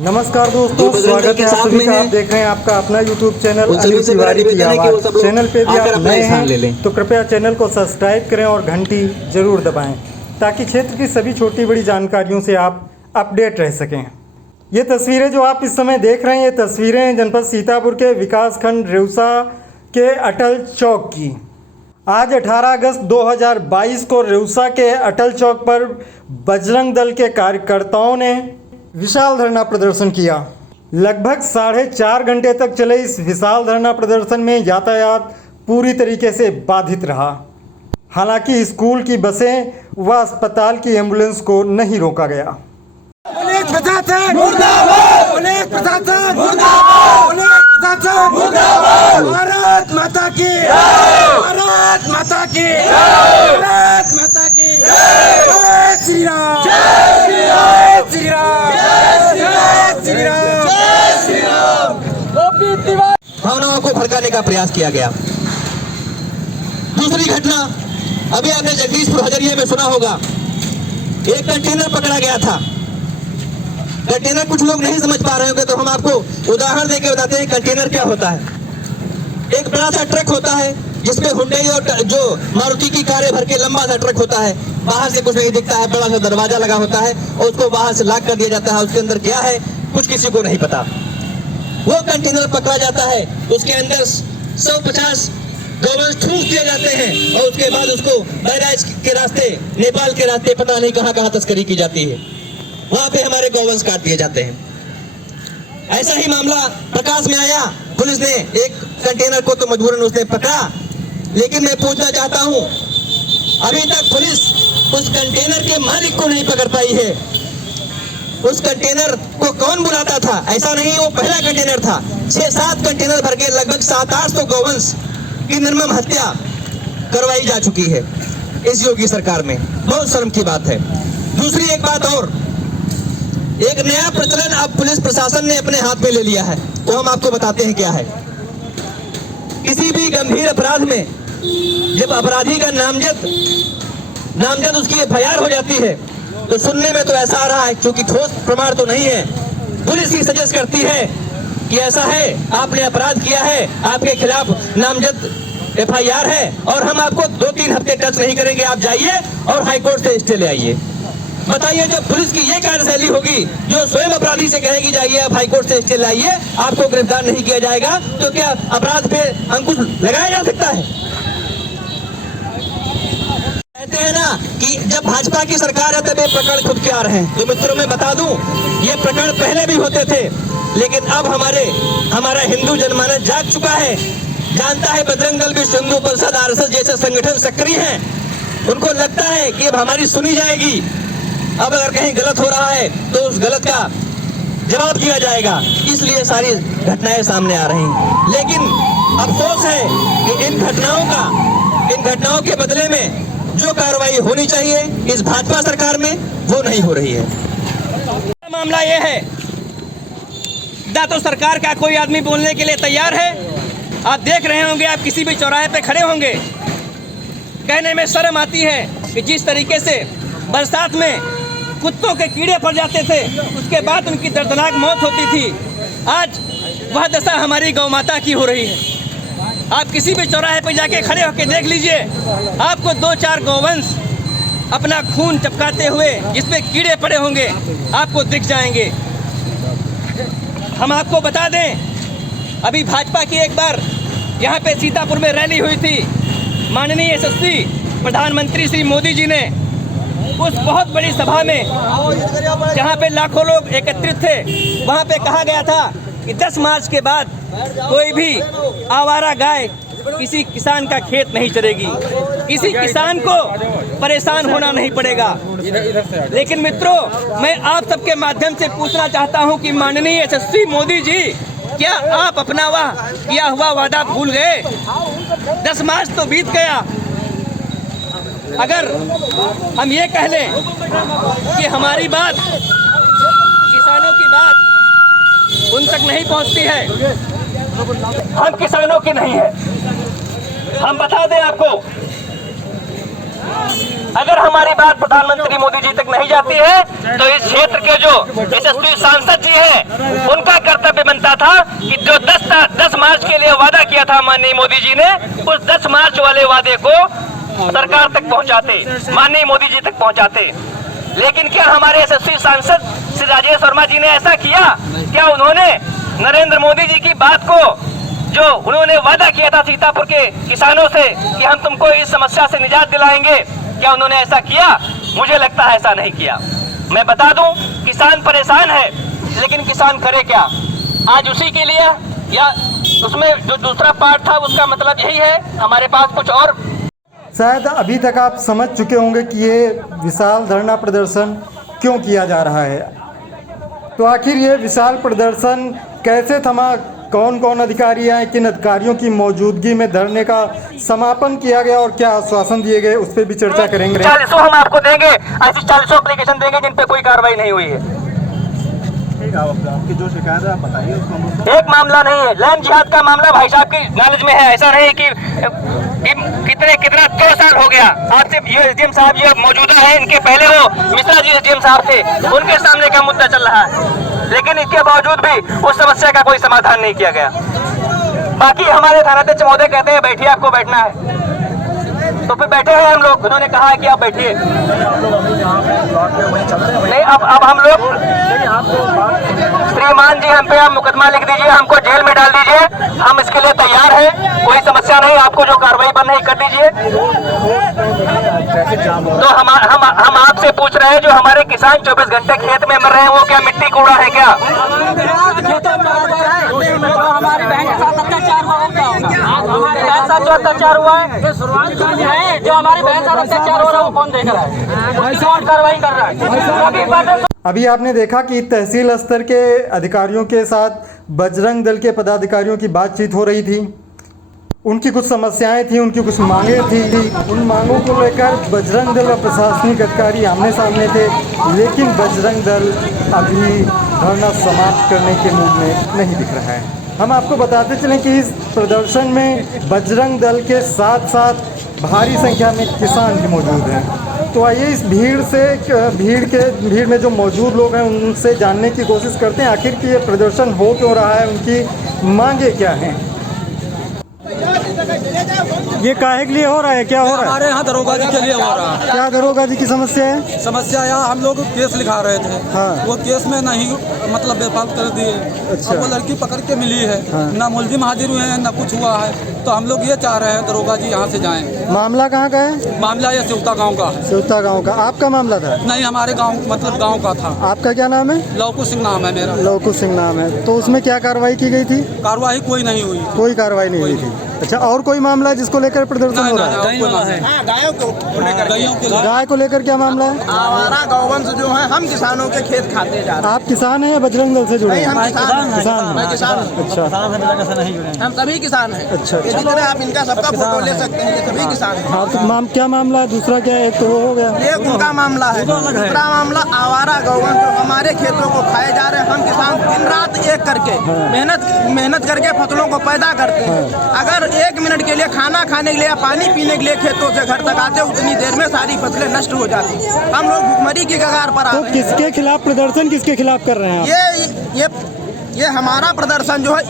नमस्कार दोस्तों, स्वागत है आप सभी का। आप देख रहे हैं आपका अपना YouTube चैनल अनिल तिवारी की आवाज़। चैनल पे भी आप नए हैं तो कृपया चैनल को सब्सक्राइब करें और घंटी जरूर दबाएं ताकि क्षेत्र की सभी छोटी बड़ी जानकारियों से आप अपडेट रह सकें। ये तस्वीरें जो आप इस समय देख रहे हैं, ये तस्वीरें हैं जनपद सीतापुर के विकासखंड रेउसा के अटल चौक की। आज 18 अगस्त 2022 को रेउसा के अटल चौक पर बजरंग दल के कार्यकर्ताओं ने विशाल धरना प्रदर्शन किया। लगभग 4.5 घंटे तक चले इस विशाल धरना प्रदर्शन में यातायात पूरी तरीके से बाधित रहा। हालांकि स्कूल की बसें व अस्पताल की एम्बुलेंस को नहीं रोका गया। पुलिस प्रशासन मुर्दाबाद, पुलिस प्रशासन मुर्दाबाद, पुलिस प्रशासन मुर्दाबाद। भारत माता की जय, भारत माता की जय, भारत माता की जय। जय श्री राम, जय श्री राम, जय श्री राम, जय श्री राम, जय श्री राम। भावनाओं को भड़काने का प्रयास किया गया। दूसरी घटना अभी आपने जगदीशपुर हजरिया में सुना होगा, एक कंटेनर पकड़ा गया था। कंटेनर कुछ लोग नहीं समझ पा रहे होंगे तो हम आपको उदाहरण देके बताते हैं कंटेनर क्या होता है। एक बड़ा सा ट्रक होता है जिसमें हुंडई और जो मारुति की कारें भर के लंबा सा ट्रक होता है। बाहर से कुछ नहीं दिखता है, बड़ा सा दरवाजा लगा होता है और उसको बाहर से लॉक कर दिया जाता है। उसके अंदर क्या है कुछ किसी को नहीं पता। वो कंटेनर पकड़ा जाता है, उसके अंदर 150 गौवंश ठूस दिए जाते हैं और उसके बाद उसको बहराइच के रास्ते, नेपाल के रास्ते पता नहीं कहाँ कहाँ तस्करी की जाती है। वहां पे हमारे गौवंश काट दिए जाते हैं। ऐसा ही मामला प्रकाश में आया। पुलिस ने एक कंटेनर को तो मजबूरन उसने पकड़ा, लेकिन मैं पूछना चाहता हूं अभी तक पुलिस उस कंटेनर के मालिक को नहीं पकड़ पाई है। उस कंटेनर को कौन बुलाता था? ऐसा नहीं वो पहला कंटेनर था। 6-7 कंटेनर भर के लगभग 700-800 गौवंश की निर्मम हत्या करवाई जा चुकी है इस योगी सरकार में। बहुत शर्म की बात है। दूसरी एक बात और, एक नया प्रचलन अब पुलिस प्रशासन ने अपने हाथ में ले लिया है, तो हम आपको बताते हैं क्या है। किसी भी गंभीर अपराध में जब अपराधी का नामजद उसकी FIR हो जाती है तो सुनने में तो ऐसा आ रहा है, क्योंकि ठोस प्रमाण तो नहीं है, पुलिस ही सजेस्ट करती है कि ऐसा है, आपने अपराध किया है, आपके खिलाफ नामजद FIR है और हम आपको 2-3 हफ्ते टच नहीं करेंगे, आप जाइए और हाईकोर्ट से स्टे ले आइए। बताइए, जब पुलिस की ये कार्यशैली होगी जो स्वयं अपराधी से कहेगी जाइए आप हाईकोर्ट से स्टे लाइए, आपको गिरफ्तार नहीं किया जाएगा, तो क्या अपराध पे अंकुश लगाया जा सकता है? कहते हैं ना कि जब भाजपा की सरकार है तब ये प्रकरण खुद के आ रहे हैं। तो मित्रों मैं बता दूं, ये प्रकरण पहले भी होते थे, लेकिन अब हमारा हिंदू जनमानस जाग चुका है, जानता है बजरंग दल, विश्व हिंदू परिषद, RSS जैसे संगठन सक्रिय हैं। उनको लगता है कि अब हमारी सुनी जाएगी, अब अगर कहीं गलत हो रहा है तो उस गलत का जवाब दिया जाएगा, इसलिए सारी घटनाएं सामने आ रही हैं। लेकिन अफसोस है कि इन घटनाओं के बदले में जो कार्रवाई होनी चाहिए इस भाजपा सरकार में वो नहीं हो रही है। मामला ये है, ना तो सरकार का कोई आदमी बोलने के लिए तैयार है। आप देख रहे होंगे, आप किसी भी चौराहे पे खड़े होंगे, कहने में शर्म आती है कि जिस तरीके से बरसात में कुत्तों के कीड़े पड़ जाते थे, उसके बाद उनकी दर्दनाक मौत होती थी, आज वह दशा हमारी गौ माता की हो रही है। आप किसी भी चौराहे पर जाके खड़े होकर देख लीजिए, आपको 2-4 गौवंश अपना खून टपकाते हुए जिसमें कीड़े पड़े होंगे आपको दिख जाएंगे। हम आपको बता दें, अभी भाजपा की एक बार यहाँ पे सीतापुर में रैली हुई थी। माननीय यशस्वी प्रधानमंत्री श्री मोदी जी ने उस बहुत बड़ी सभा में, जहाँ पे लाखों लोग एकत्रित थे, वहाँ पे कहा गया था कि 10 मार्च के बाद कोई भी आवारा गाय किसी किसान का खेत नहीं चरेगी, किसी किसान को परेशान होना नहीं पड़ेगा। लेकिन मित्रों, मैं आप सबके माध्यम से पूछना चाहता हूं कि माननीय यशस्वी मोदी जी, क्या आप अपना किया हुआ वादा भूल गए? 10 मार्च तो बीत गया। अगर हम ये कह लें कि हमारी बात, किसानों की बात उन तक नहीं पहुंचती है, हम किसानों के नहीं है। हम बता दें आपको, अगर हमारी बात प्रधानमंत्री मोदी जी तक नहीं जाती है तो इस क्षेत्र के जो यशस्वी सांसद जी हैं उनका कर्तव्य बनता था कि जो 10 मार्च के लिए वादा किया था माननीय मोदी जी ने, उस 10 मार्च वाले वादे को सरकार तक पहुंचाते, माननीय मोदी जी तक पहुंचाते। लेकिन क्या हमारे यशस्वी सांसद श्री राजेश वर्मा जी ने ऐसा किया? क्या उन्होंने नरेंद्र मोदी जी की बात को, जो उन्होंने वादा किया था सीतापुर के किसानों से कि हम तुमको इस समस्या से निजात दिलाएंगे, क्या उन्होंने ऐसा किया? मुझे लगता है ऐसा नहीं किया। मैं बता दूं, किसान परेशान है, लेकिन किसान करे क्या? आज उसी के लिए, या उसमें जो दूसरा पार्ट था उसका मतलब यही है, हमारे पास कुछ और। शायद अभी तक आप समझ चुके होंगे कि ये विशाल धरना प्रदर्शन क्यों किया जा रहा है। तो आखिर ये विशाल प्रदर्शन कैसे थमा, कौन कौन अधिकारी आए, किन अधिकारियों की मौजूदगी में धरने का समापन किया गया और क्या आश्वासन दिए गए, उस पर भी चर्चा करेंगे। 40 हम आपको देंगे, ऐसी 40 एप्लीकेशन देंगे जिन पे कोई कार्रवाई नहीं हुई है। आपकी जो शिकायत है आप बताइए उसको। एक मामला नहीं है, लैंड जिहाद का मामला भाई साहब की नॉलेज में है। ऐसा नहीं कि कितना 2 साल हो गया आपसे। ये एसडीएम साहब ये मौजूदा है, इनके पहले वो मिश्रा जी एसडीएम साहब थे, उनके सामने का मुद्दा चल रहा है, लेकिन इसके बावजूद भी उस समस्या का कोई समाधान नहीं किया गया। बाकी हमारे थानाध्यक्ष महोदय कहते हैं बैठिए, आपको बैठना है, तो फिर बैठे हैं हम लोग। उन्होंने कहा है कि आप बैठिए। नहीं, अब हम लोग, श्रीमान जी हम पे आप मुकदमा लिख दीजिए, हमको जेल में डाल दीजिए, हम इसके लिए तैयार हैं, कोई समस्या नहीं। आपको जो कार्रवाई बन रही कर दीजिए। तो हम आपसे पूछ रहे हैं, जो हमारे किसान 24 घंटे खेत में मर रहे हैं, वो क्या मिट्टी कूड़ा है क्या? हमारी बहन के साथ अत्याचार हुआ है, साथ जो अत्याचार हुआ है, जो हमारी बहन साथ अत्याचार हो रहा है, वो कौन देख रहा है, कौन कार्रवाई कर रहा है? अभी आपने देखा कि तहसील स्तर के अधिकारियों के साथ बजरंग दल के पदाधिकारियों की बातचीत हो रही थी। उनकी कुछ समस्याएं थी, उनकी कुछ मांगें थी। उन मांगों को लेकर बजरंग दल व प्रशासनिक अधिकारी आमने सामने थे, लेकिन बजरंग दल अभी धरना समाप्त करने के मूड में नहीं दिख रहा है। हम आपको बताते चलें कि इस प्रदर्शन में बजरंग दल के साथ साथ भारी संख्या में किसान भी मौजूद हैं। तो आइए इस भीड़ में जो मौजूद लोग हैं उनसे जानने की कोशिश करते हैं आखिर कि ये प्रदर्शन हो क्यों रहा है, उनकी मांगे क्या हैं। ये काहे के लिए हो रहा है, क्या हो रहा है? हमारे यहाँ दरोगा जी के लिए हो रहा है। क्या दरोगा जी की समस्या है? समस्या यहाँ हम लोग केस लिखा रहे थे, हाँ। वो केस में नहीं मतलब बेफाल कर दिए। अच्छा। अब वो लड़की पकड़ के मिली है, हाँ। ना मुलजिम हाजिर हुए हैं, ना कुछ हुआ है। तो हम लोग ये चाह रहे हैं दरोगा जी यहाँ से जाएं। मामला कहाँ का है? मामला ये सिवता गाँव का है। सिवता गाँव का आपका मामला था? नहीं, हमारे गाँव मतलब गाँव का था। आपका क्या नाम है? लौकू सिंह नाम है मेरा। लौकू सिंह नाम है। तो उसमें क्या कार्रवाई की गई थी? कार्रवाई कोई नहीं हुई। कोई कार्रवाई नहीं हुई थी। अच्छा, और कोई मामला है जिसको लेकर प्रदर्शन हो रहा है? गाय को लेकर क्या मामला है? हमारा गौवंश जो है, हम किसानों के खेत खाते जा रहे हैं। आप किसान हैं या बजरंग दल से जुड़े हैं? हम किसान किसान मैं किसान हूँ। अच्छा, हम सभी किसान हैं। अच्छा। ये जितने आप इनका सबका फोटो ले सकते हैं, ये सभी किसान हैं। हाँ, तो क्या मामला है? दूसरा क्या है? एक तो वो हो गया, ये उनका मामला है। दूसरा मामला आवारा गौवंश जो हमारे खेतों को खाए जा रहे हैं। हम किसान दिन रात एक करके मेहनत करके फसलों को पैदा करते हैं। अगर 1 मिनट के लिए खाना खाने के लिए या पानी पीने के लिए खेतों से घर तक आते, उतनी देर में सारी फसलें नष्ट हो जाती। हम लोग भुखमरी की कगार पर आ तो रहे हैं। किसके खिलाफ प्रदर्शन, किसके खिलाफ कर रहे हैं आप? ये हमारा प्रदर्शन जो है,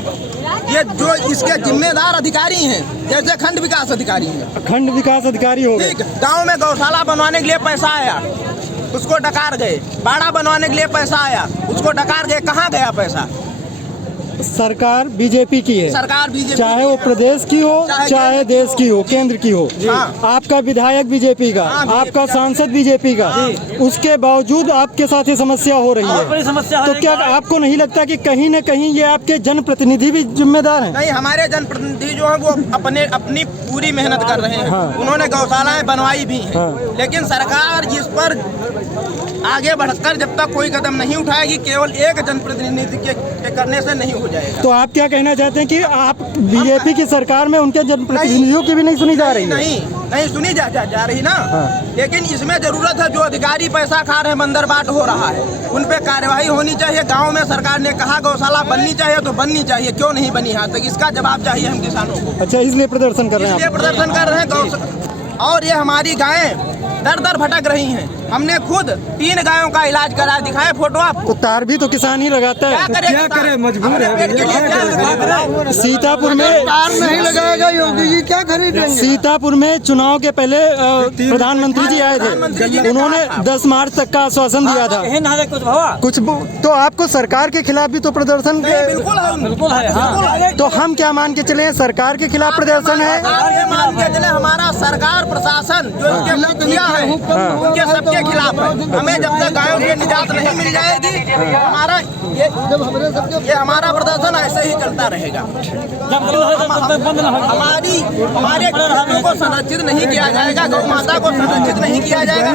ये जो इसके जिम्मेदार अधिकारी हैं, जैसे खंड विकास अधिकारी हैं। खंड विकास अधिकारी हो गए। ठीक, गांव में गौशाला बनवाने के लिए पैसा आया, उसको डकार गए। बाड़ा बनवाने के लिए पैसा आया, उसको डकार गए। कहाँ गया पैसा? सरकार बीजेपी की है, सरकार बीजेपी, चाहे वो प्रदेश की हो चाहे देश की हो, केंद्र की हो। हाँ। आपका विधायक बीजेपी का, हाँ, आपका सांसद बीजेपी का, उसके बावजूद आपके साथ ये समस्या हो रही है। तो क्या आपको नहीं लगता कि कहीं न कहीं ये आपके जनप्रतिनिधि भी जिम्मेदार हैं? नहीं, हमारे जनप्रतिनिधि जो है वो अपनी पूरी मेहनत कर रहे हैं। हाँ। उन्होंने गौशालाएं बनवाई भी हैं। हाँ। लेकिन सरकार इस पर आगे बढ़कर जब तक कोई कदम नहीं उठाएगी, केवल एक जनप्रतिनिधि के करने से नहीं हो जाएगा। तो आप क्या कहना चाहते हैं कि आप बीजेपी की सरकार में उनके जनप्रतिनिधियों की भी नहीं सुनी जा रही है? नहीं सुनी जा रही ना। हाँ। लेकिन इसमें जरूरत है, जो अधिकारी पैसा खा रहे हैं, बंदर बाट हो रहा है, उन पे कार्यवाही होनी चाहिए। गांव में सरकार ने कहा गौशाला बननी चाहिए तो बननी चाहिए, क्यों नहीं बनी यहाँ तक? इसका जवाब चाहिए हम किसानों को। अच्छा, इसलिए प्रदर्शन कर रहे हैं? इसलिए प्रदर्शन कर रहे हैं। और ये हमारी गायें दर दर भटक रही हैं। हमने खुद 3 गायों का इलाज करा, दिखाए फोटो आप। तो तार भी तो किसान ही लगाता है। क्या करे, मजबूर है। सीतापुर में तार नहीं लगाएगा योगी जी, क्या खरीदेंगे। सीतापुर में चुनाव के पहले प्रधानमंत्री जी आए थे, उन्होंने 10 मार्च तक का आश्वासन दिया था। कुछ तो आपको सरकार के खिलाफ भी तो प्रदर्शन बिल्कुल है। तो हम क्या मान के चले, सरकार के खिलाफ प्रदर्शन है? मान के चले हमारा सरकार प्रशासन जो इसके मुखिया है उनके सबके खिलाफ है। हमें जब तक गायों की निजात नहीं मिल जाएगी, हमारा ये हमारा प्रदर्शन ऐसे ही चलता रहेगा। हमारे खेतों को संरक्षित नहीं किया जाएगा, गौ माता को संरक्षित नहीं किया जाएगा।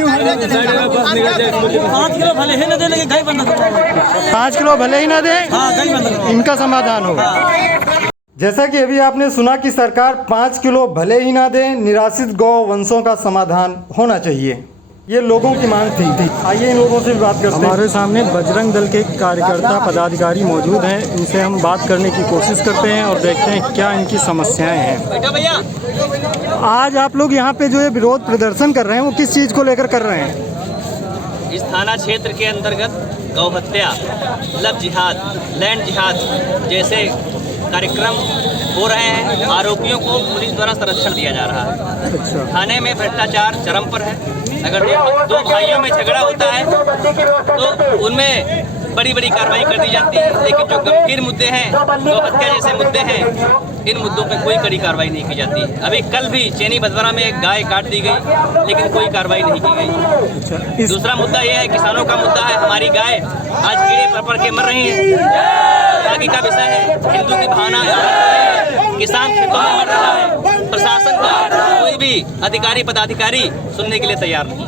5 किलो भले ही न दे, लेकिन गाय बंद करो। 5 किलो भले ही ना दे, गाय बंद करो, इनका समाधान होगा। जैसा कि अभी आपने सुना कि सरकार 5 किलो भले ही ना दे, निराश्रित गौ वंशों का समाधान होना चाहिए, ये लोगों की मांग थी। आइए इन लोगों से भी बात करते हैं। हमारे सामने बजरंग दल के कार्यकर्ता पदाधिकारी मौजूद हैं, इनसे हम बात करने की कोशिश करते हैं और देखते हैं क्या इनकी समस्याएं हैं। आज आप लोग यहाँ पे जो ये विरोध प्रदर्शन कर रहे हैं, वो किस चीज़ को लेकर कर रहे हैं? इस थाना क्षेत्र के अंतर्गत गौ हत्या, लव जिहाद, लैंड जिहाद जैसे कार्यक्रम हो रहे हैं। आरोपियों को पुलिस द्वारा संरक्षण दिया जा रहा है। थाने में भ्रष्टाचार चरम पर है। अगर दो भाइयों में झगड़ा होता है तो उनमें बड़ी बड़ी कार्रवाई कर दी जाती है, लेकिन जो गंभीर मुद्दे हैं, गौ हत्या जैसे मुद्दे हैं, इन मुद्दों पे कोई कड़ी कार्रवाई नहीं की जाती। अभी कल भी चेनी बदवरा में एक गाय काट दी गई, लेकिन कोई कार्रवाई नहीं की गई। दूसरा मुद्दा यह है, किसानों का मुद्दा है। हमारी गाय आज कीड़े पड़ के मर रही है। आगे का विषय है, हिंदू की भावना, किसान खेतों में मर रहा है। प्रशासन का कोई भी अधिकारी पदाधिकारी सुनने के लिए तैयार नहीं।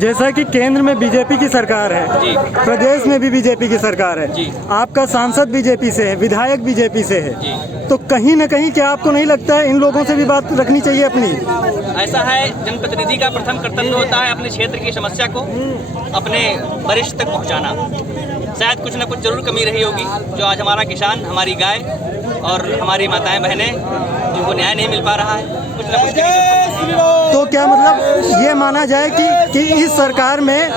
जैसा कि केंद्र में बीजेपी की सरकार है, जी। प्रदेश में भी बीजेपी की सरकार है, जी। आपका सांसद बीजेपी से है, विधायक बीजेपी से है, जी। तो कहीं न कहीं क्या आपको नहीं लगता है इन लोगों से भी बात रखनी चाहिए अपनी? ऐसा है, जनप्रतिनिधि का प्रथम कर्तव्य होता है अपने क्षेत्र की समस्या को अपने वरिष्ठ तक पहुंचाना। शायद कुछ न कुछ जरूर कमी रही होगी, जो आज हमारा किसान, हमारी गाय और हमारी माताएं बहनें जिनको न्याय नहीं मिल पा रहा है, कुछ न कुछ तो क्या मतलब ये माना जाए कि इस सरकार में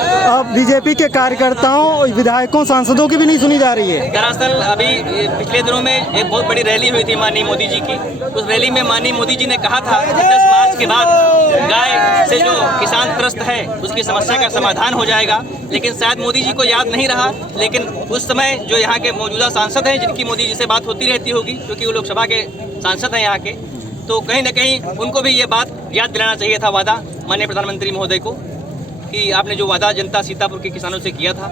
बीजेपी के कार्यकर्ताओं, विधायकों, सांसदों की भी नहीं सुनी जा रही है? दरअसल अभी पिछले दिनों में एक बहुत बड़ी रैली हुई थी माननीय मोदी जी की। उस रैली में माननीय मोदी जी ने कहा था कि 10 मार्च के बाद गाय से जो किसान त्रस्त है उसकी समस्या का समाधान हो जाएगा। लेकिन शायद मोदी जी को याद नहीं रहा, लेकिन उस समय जो यहाँ के मौजूदा सांसद हैं, जिनकी मोदी जी से बात होती रहती होगी, क्योंकि वो लोकसभा के सांसद हैं यहाँ के, तो कहीं न कहीं उनको भी ये बात याद दिलाना चाहिए था, वादा माननीय प्रधानमंत्री महोदय को, कि आपने जो वादा जनता सीतापुर के किसानों से किया था,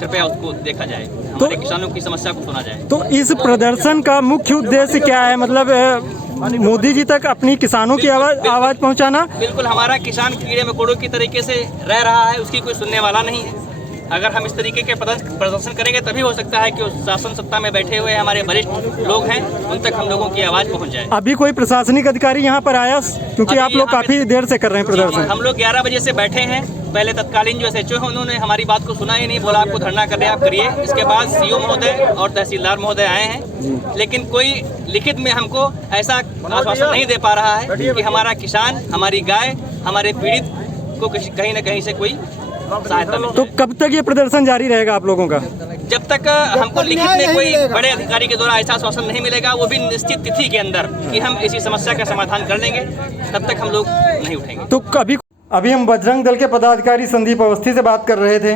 कृपया उसको देखा जाए, हमारे किसानों की समस्या को सुना जाए। तो इस प्रदर्शन का मुख्य उद्देश्य क्या है? मतलब मोदी जी तक अपनी किसानों की आवाज पहुंचाना? बिल्कुल, हमारा किसान कीड़े मकोड़ों की तरीके से रह रहा है, उसकी कोई सुनने वाला नहीं है। अगर हम इस तरीके के प्रदर्शन करेंगे तभी हो सकता है कि उस शासन सत्ता में बैठे हुए हमारे वरिष्ठ लोग हैं, उन तक हम लोगों की आवाज़ पहुंच जाए। अभी कोई प्रशासनिक अधिकारी यहाँ पर आया? क्योंकि आप लोग काफी देर से कर रहे हैं प्रदर्शन। हम लोग 11 बजे से बैठे हैं। पहले तत्कालीन जो SHO है उन्होंने हमारी बात को सुना ही नहीं, बोला आपको धरना करने आप करिए। इसके बाद CO महोदय और तहसीलदार महोदय आए हैं, लेकिन कोई लिखित में हमको ऐसा आश्वासन नहीं दे पा रहा है कि हमारा किसान, हमारी गाय, हमारे पीड़ित को कहीं न कहीं से कोई सहायता मिले। तो कब तक ये प्रदर्शन जारी रहेगा आप लोगों का? जब तक हमको लिखित में कोई बड़े अधिकारी के द्वारा ऐसा आश्वासन नहीं मिलेगा, वो भी निश्चित तिथि के अंदर, कि हम इसी समस्या का समाधान कर लेंगे, तब तक हम लोग नहीं उठेंगे। तो अभी हम बजरंग दल के पदाधिकारी संदीप अवस्थी से बात कर रहे थे।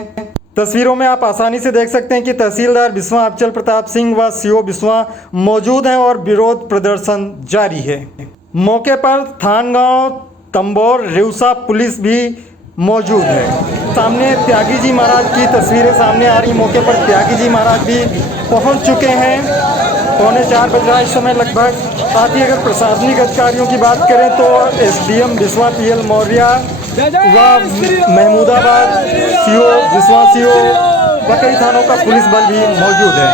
तस्वीरों में आप आसानी से देख सकते हैं कि तहसीलदार बिस्वा अफजल प्रताप सिंह व CO बिस्वा मौजूद हैं और विरोध प्रदर्शन जारी है। मौके पर थानगांव, तंबोर, रेउसा पुलिस भी मौजूद है। सामने त्यागी जी महाराज की तस्वीरें सामने आ रही। मौके पर त्यागी जी महाराज भी पहुंच चुके हैं। 3:45 बज रहा है इस समय लगभग। साथ ही अगर प्रशासनिक अधिकारियों की बात करें तो SDM बिस्वा PL मौर्य व महमूदाबाद CO बिस्वा CO व कई थानों का पुलिस बल भी मौजूद है।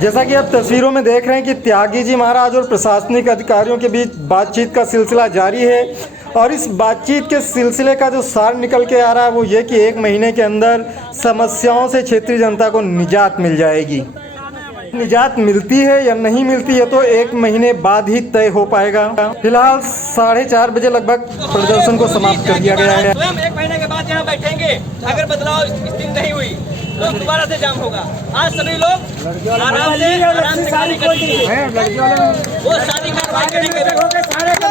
जैसा कि आप तस्वीरों में देख रहे हैं कि त्यागी जी महाराज और प्रशासनिक अधिकारियों के बीच बातचीत का सिलसिला जारी है और इस बातचीत के सिलसिले का जो सार निकल के आ रहा है वो ये कि 1 महीने के अंदर समस्याओं से क्षेत्रीय जनता को निजात मिल जाएगी। निजात मिलती है या नहीं मिलती है तो 1 महीने बाद ही तय हो पाएगा। फिलहाल 4:30 बजे लगभग प्रदर्शन को समाप्त कर दिया गया है। स्वयं 1 महीने के बाद यहाँ बैठेंगे, अगर बदलाव स्थिति नहीं हुई तो दोबारा से जाम होगा। आज सभी लोग आराम से गाड़ी करेंगे, वो सारी कार्रवाई करेंगे।